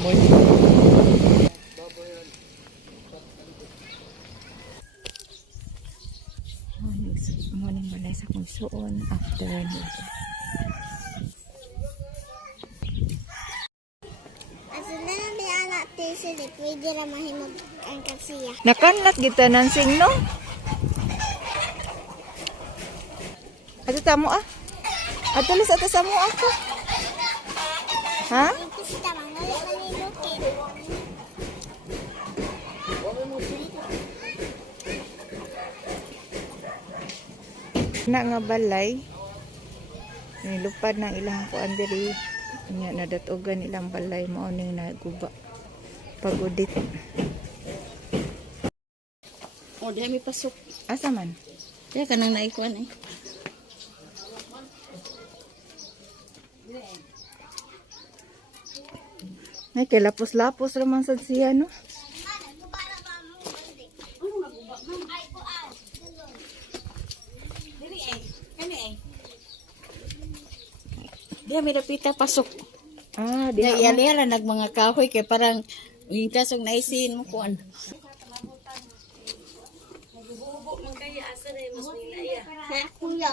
amoy. Morning balay sa kong suon after nito. Asa na lang may anak tayo sila, pwede na mahimog ang kapsiya. Nakanlat kita ng signo. Ato tamo ah. Ato lis ato sa mo ako. Ha? Ipis ka man, wala manilukin. Na nga balay. Nilupad ng ilang kuan diri. Nya nadatogan ilang balay mao ning naguba. Pagudit. Oh, diha may pasok. Asa man? Diha kanang naikuan eh. Ay, kay lapos-lapos raman sad siya, no? Diha may napita pasok. Ah, Diha di iyalera nag mga kahoy kay parang yung kasong naisin mo kuan. Ha, kuya.